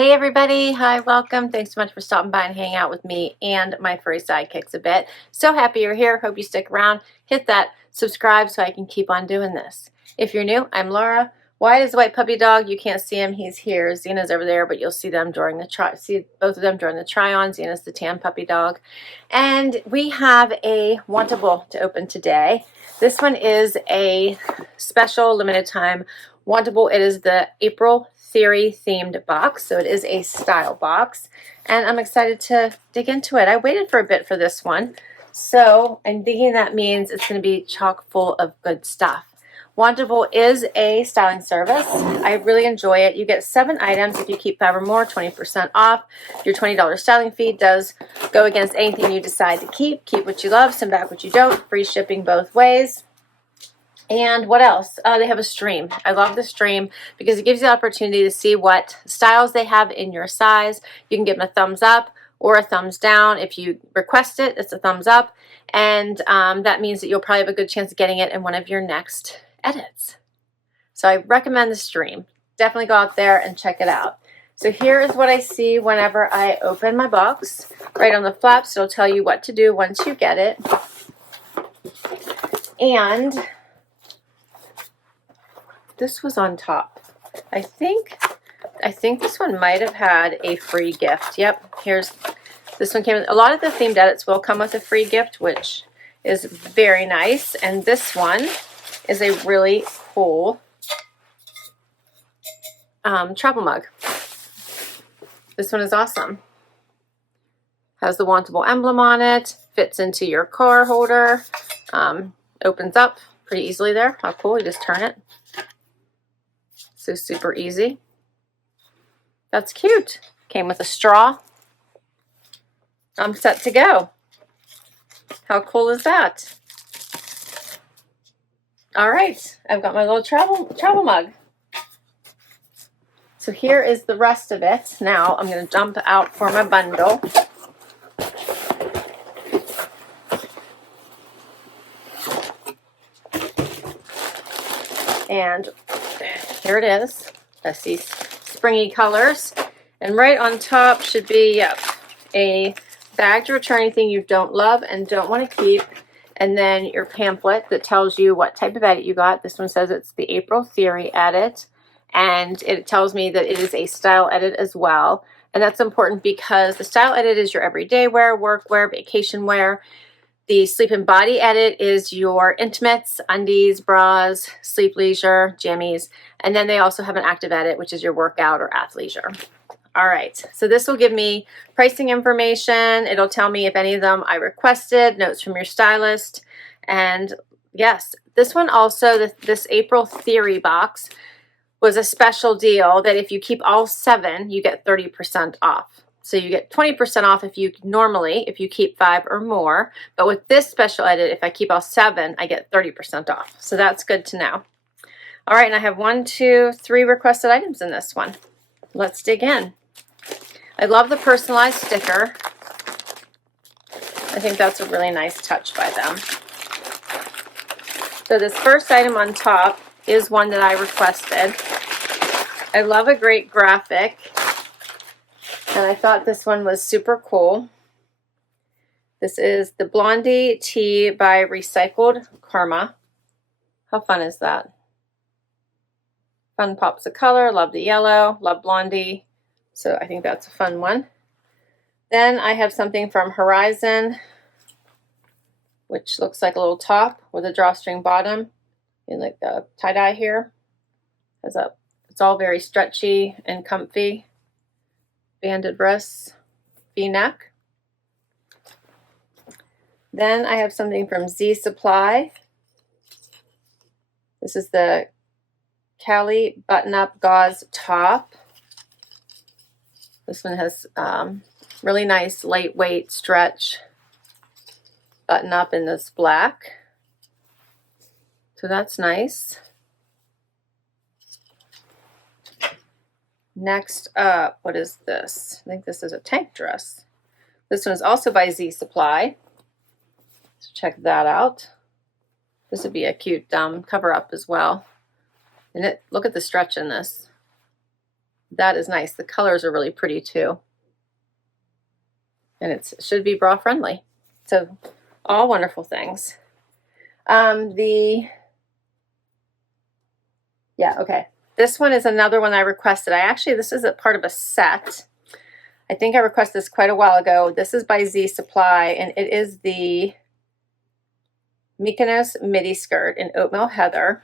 Hey everybody, hi, welcome. Thanks so much for stopping by and hanging out with me and my furry sidekicks a bit. So happy you're here. Hope you stick around. Hit that subscribe so I can keep on doing this. If you're new, I'm Laura. White is the white puppy dog. You can't see him. He's here. Xena's over there, but you'll see them during the see both of them during the try-on. Xena's the tan puppy dog. And we have a Wantable to open today. This one is a special limited time Wantable. It is the April Theory themed box, so it is a style box, and I'm excited to dig into it. I waited for a bit for this one, so I'm thinking that means it's going to be chock full of good stuff. Wantable is a styling service. I really enjoy it. You get 7 items if you keep 5 or more, 20% off. Your $20 styling fee does go against anything you decide to keep. Keep what you love, send back what you don't. Free shipping both ways. And what else? They have a stream. I love the stream because it gives you the opportunity to see what styles they have in your size. You can give them a thumbs up or a thumbs down. If you request it, it's a thumbs up. And that means that you'll probably have a good chance of getting it in one of your next edits. So I recommend the stream. Definitely go out there and check it out. So here is what I see whenever I open my box. Right on the flaps, it'll tell you what to do once you get it. And this was on top. I think this one might have had a free gift. Yep, this one came with, a lot of the themed edits will come with a free gift, which is very nice. And this one is a really cool travel mug. This one is awesome. Has the Wantable emblem on it, fits into your car holder, opens up pretty easily there. How cool, you just turn it. So super easy. That's cute. Came with a straw. I'm set to go. How cool is that? All right, I've got my little travel mug. So here is the rest of it. Now I'm going to jump out for my bundle. And here it is. I see springy colors. And right on top should be, yep, a bag to return anything you don't love and don't want to keep. And then your pamphlet that tells you what type of edit you got. This one says it's the April Theory edit. And it tells me that it is a style edit as well. And that's important because the style edit is your everyday wear, work wear, vacation wear. The sleep and body edit is your intimates, undies, bras, sleep leisure, jammies. And then they also have an active edit, which is your workout or athleisure. All right, so this will give me pricing information. It'll tell me if any of them I requested, notes from your stylist. And yes, this one also, this April Theory box was a special deal that if you keep all 7, you get 30% off. So you get 20% off if you keep 5 or more. But with this special edit, if I keep all 7, I get 30% off. So that's good to know. All right, and I have 1, 2, 3 requested items in this one. Let's dig in. I love the personalized sticker. I think that's a really nice touch by them. So this first item on top is one that I requested. I love a great graphic. And I thought this one was super cool. This is the Blondie Tea by Recycled Karma. How fun is that? Fun pops of color. Love the yellow. Love Blondie. So I think that's a fun one. Then I have something from Herizon, which looks like a little top with a drawstring bottom and like the tie-dye here. It's all very stretchy and comfy. Banded wrists, V-neck. Then I have something from Z Supply. This is the Kaili button-up gauze top. This one has really nice lightweight stretch button-up in this black. So that's nice. Next up, what is this? I think this is a tank dress. This one is also by Z Supply. So check that out. This would be a cute cover up as well. And look at the stretch in this. that is nice. The colors are really pretty too. And it should be bra friendly. So all wonderful things. Okay. This one is another one I requested. This is a part of a set. I think I requested this quite a while ago. This is by Z Supply, and it is the Mykonos midi skirt in oatmeal heather.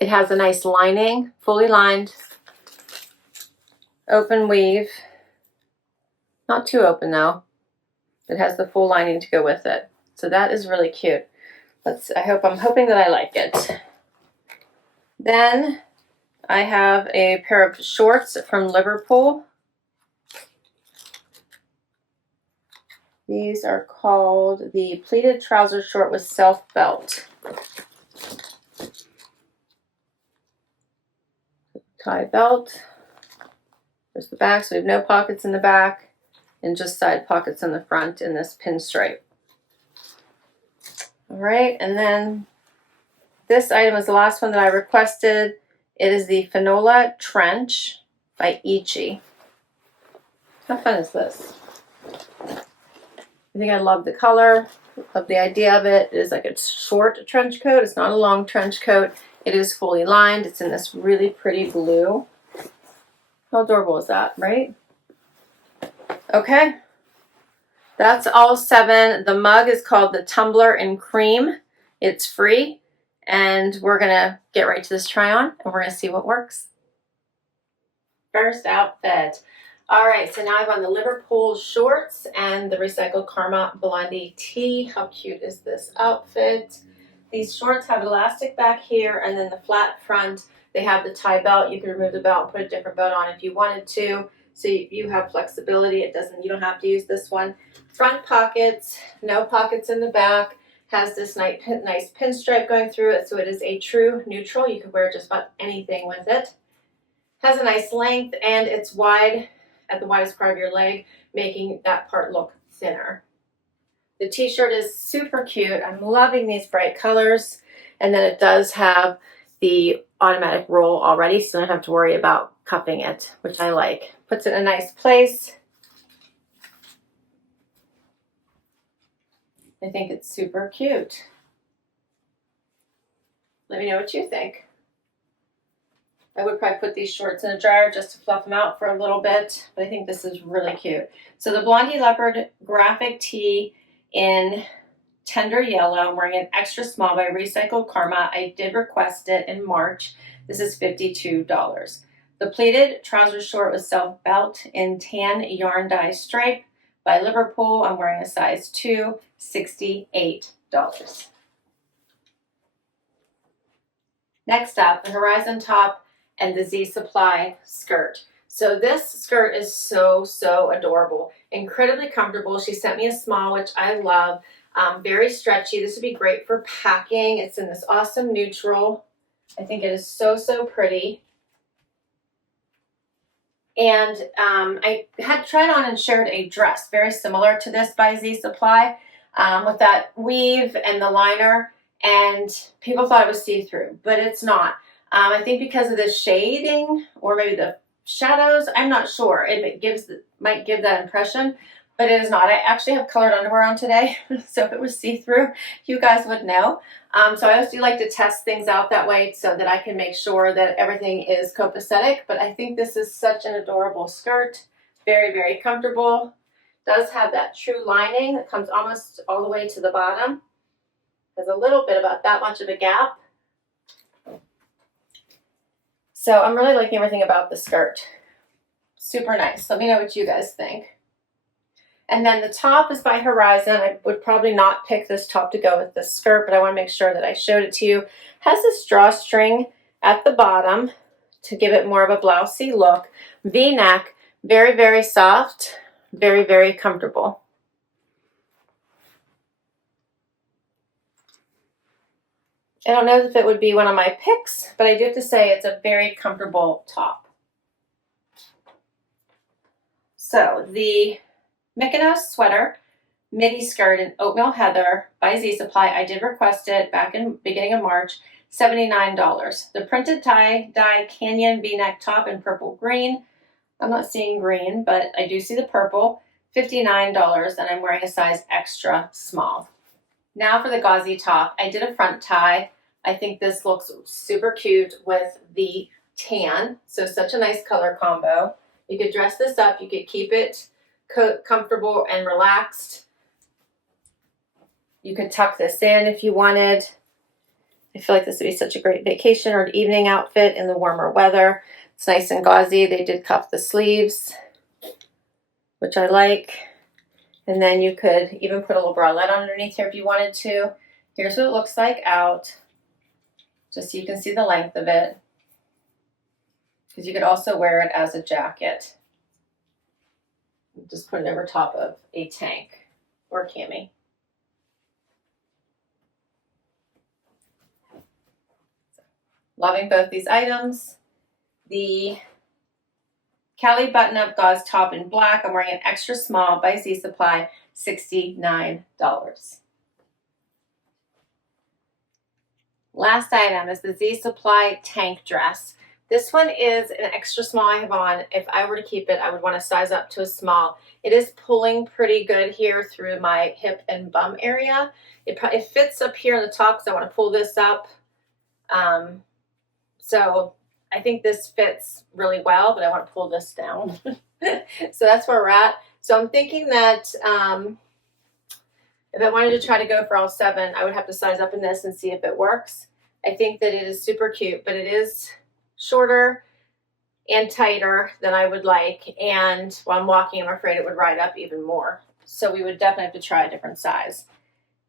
It has a nice lining, fully lined, open weave. Not too open though. It has the full lining to go with it. So that is really cute. I'm hoping that I like it. Then I have a pair of shorts from Liverpool. These are called the Pleated Trouser Short with Self Belt. Tie belt. There's the back, so we have no pockets in the back and just side pockets in the front in this pinstripe. All right, and then this item is the last one that I requested. It is the Funola Trench by Ichi. How fun is this? I think I love the color, love the idea of it. It is like a short trench coat. It's not a long trench coat. It is fully lined. It's in this really pretty blue. How adorable is that, right? Okay. That's all 7. The mug is called the Tumbler in Cream. It's free. And we're going to get right to this try on, and we're going to see what works. First outfit. All right, so now I'm on the Liverpool shorts and the recycled Karma Blondie tee. How cute is this outfit? These shorts have elastic back here and then the flat front. They have the tie belt. You can remove the belt and put a different belt on if you wanted to. So you have flexibility. You don't have to use this one. Front pockets, no pockets in the back. Has this nice pinstripe going through it, so it is a true neutral. You can wear just about anything with it. Has a nice length, and it's wide at the widest part of your leg, making that part look thinner. The t-shirt is super cute. I'm loving these bright colors. And then it does have the automatic roll already, so I don't have to worry about cupping it, which I like. Puts it in a nice place. I think it's super cute. Let me know what you think. I would probably put these shorts in a dryer just to fluff them out for a little bit, but I think this is really cute. So the Blondie Leopard graphic tee in tender yellow. I'm wearing an extra small by Recycled Karma. I did request it in March. This is $52. The Pleated Trouser Short with Self Belt in tan yarn dye stripe by Liverpool. I'm wearing a size 2, $68. Next up, the Herizon top and the Z Supply skirt. So this skirt is so adorable, incredibly comfortable. She sent me a small, which I love. Very stretchy. This would be great for packing. It's in this awesome neutral. I think it is so pretty. And I had tried on and shared a dress very similar to this by Z Supply with that weave and the liner, and people thought it was see-through, but it's not. I think because of the shading or maybe the shadows, I'm not sure. Might give that impression, but it is not. I actually have colored underwear on today, so if it was see-through, you guys would know. So I always do like to test things out that way so that I can make sure that everything is copacetic, but I think this is such an adorable skirt. Very comfortable. Does have that true lining that comes almost all the way to the bottom. There's a little bit about that much of a gap. So I'm really liking everything about the skirt. Super nice. Let me know what you guys think. And then the top is by Herizon. I would probably not pick this top to go with this skirt, but I want to make sure that I showed it to you. Has this drawstring at the bottom to give it more of a blousey look. V-neck, very soft, very comfortable. I don't know if it would be one of my picks, but I do have to say it's a very comfortable top. So the Mykonos sweater, midi skirt in oatmeal heather by Z Supply. I did request it back in beginning of March. $79. The printed tie-dye Canyon V-neck top in purple green. I'm not seeing green, but I do see the purple. $59, and I'm wearing a size extra small. Now for the gauzy top. I did a front tie. I think this looks super cute with the tan. So such a nice color combo. You could dress this up. You could keep it comfortable and relaxed. You could tuck this in if you wanted. I feel like this would be such a great vacation or evening outfit in the warmer weather. It's nice and gauzy. They did cuff the sleeves, which I like. And then you could even put a little bralette underneath here if you wanted to. Here's what it looks like out, just so you can see the length of it. Because you could also wear it as a jacket. Just put it over top of a tank or cami. Loving both these items. The Kaili button-up gauze top in black. I'm wearing an extra small by Z Supply, $69. Last item is the Z Supply tank dress. This one is an extra small I have on. If I were to keep it, I would want to size up to a small. It is pulling pretty good here through my hip and bum area. It fits up here in the top because I want to pull this up. So I think this fits really well, but I want to pull this down. So that's where we're at. So I'm thinking that if I wanted to try to go for all 7, I would have to size up in this and see if it works. I think that it is super cute, but it is shorter and tighter than I would like. And while I'm walking, I'm afraid it would ride up even more. So we would definitely have to try a different size.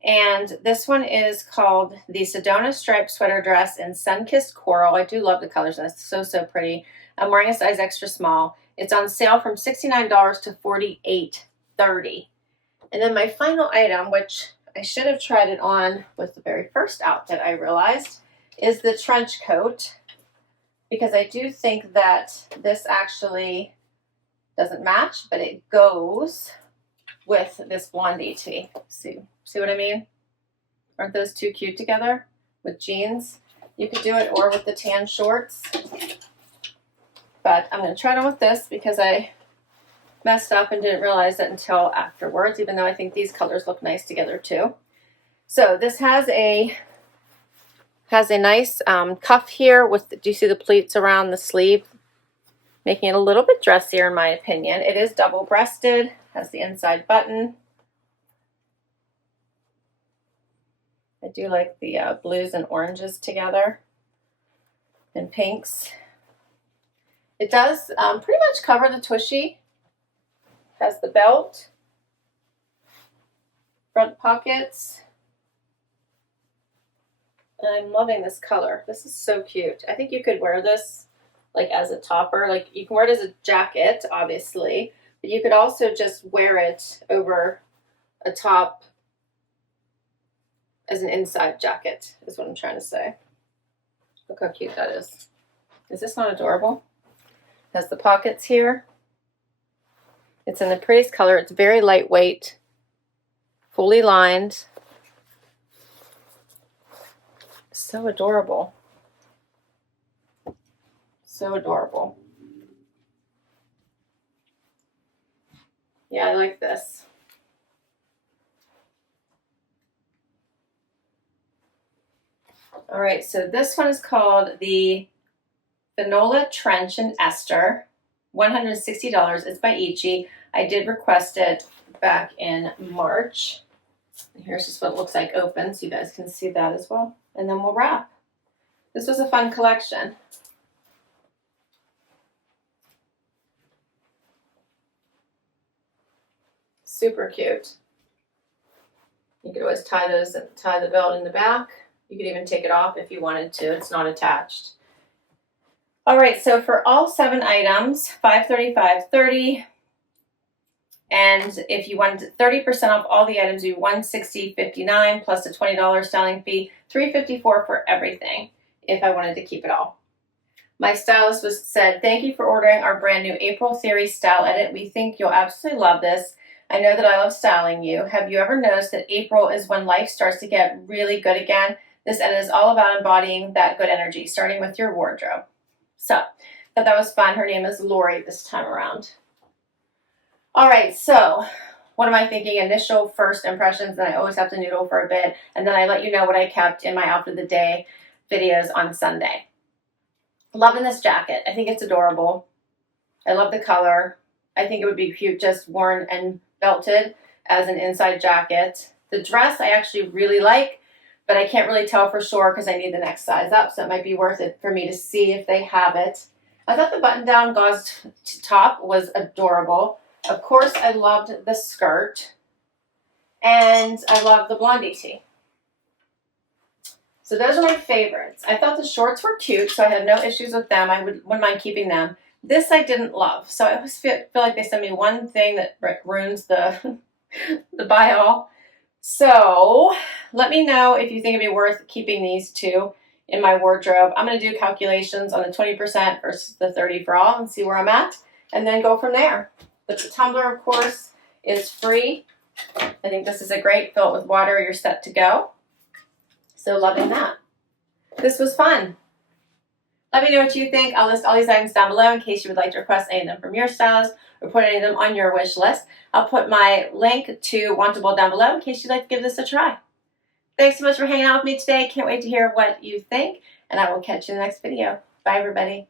And this one is called the Sedona striped sweater dress in sun-kissed coral. I do love the colors, and it's so, so pretty. I'm wearing a size extra small. It's on sale from $69 to $48.30. And then my final item, which I should have tried it on with the very first outfit, I realized, is the trench coat. Because I do think that this actually doesn't match, but it goes with this Blondie tee. See what I mean? Aren't those two cute together with jeans? You could do it or with the tan shorts. But I'm going to try it on with this because I messed up and didn't realize it until afterwards, even though I think these colors look nice together too. So this has a nice cuff here with, do you see the pleats around the sleeve? Making it a little bit dressier in my opinion. It is double-breasted, has the inside button. I do like the blues and oranges together and pinks. It does pretty much cover the tushy. Has the belt, front pockets, and I'm loving this color. This is so cute. I think you could wear this like as a topper. Like you can wear it as a jacket, obviously, but you could also just wear it over a top as an inside jacket, is what I'm trying to say. Look how cute that is. Is this not adorable? It has the pockets here. It's in the prettiest color. It's very lightweight, fully lined. So adorable. So adorable. Yeah, I like this. All right, so this one is called the Funola Trench and Ester, $160. It's by Ichi. I did request it back in March. Here's just what it looks like open, so you guys can see that as well. And then we'll wrap. This was a fun collection. Super cute. You could always tie the belt in the back. You could even take it off if you wanted to. It's not attached. All right, so for all 7 items, $535.30. And if you wanted 30% off all the items, you $160.59 plus a $20 styling fee, $354 for everything if I wanted to keep it all. My stylist said, thank you for ordering our brand new April Theory Style Edit. We think you'll absolutely love this. I know that I love styling you. Have you ever noticed that April is when life starts to get really good again? This edit is all about embodying that good energy, starting with your wardrobe. So, thought that was fun. Her name is Lori this time around. All right, so what am I thinking? Initial first impressions, and I always have to noodle for a bit, and then I let you know what I kept in my outfit of the day videos on Sunday. Loving this jacket. I think it's adorable. I love the color. I think it would be cute just worn and belted as an inside jacket. The dress I actually really like, but I can't really tell for sure because I need the next size up, so it might be worth it for me to see if they have it. I thought the button-down gauze top was adorable. Of course, I loved the skirt, and I love the Blondie tee. So those are my favorites. I thought the shorts were cute, so I had no issues with them. I wouldn't mind keeping them. This I didn't love, so I always feel like they send me one thing that ruins the the buy all. So let me know if you think it'd be worth keeping these two in my wardrobe. I'm going to do calculations on the 20% versus the 30% for all and see where I'm at, and then go from there. The tumbler, of course, is free. I think this is a great fill it with water. You're set to go. So loving that. This was fun. Let me know what you think. I'll list all these items down below in case you would like to request any of them from your stylist or put any of them on your wish list. I'll put my link to Wantable down below in case you'd like to give this a try. Thanks so much for hanging out with me today. Can't wait to hear what you think, and I will catch you in the next video. Bye, everybody.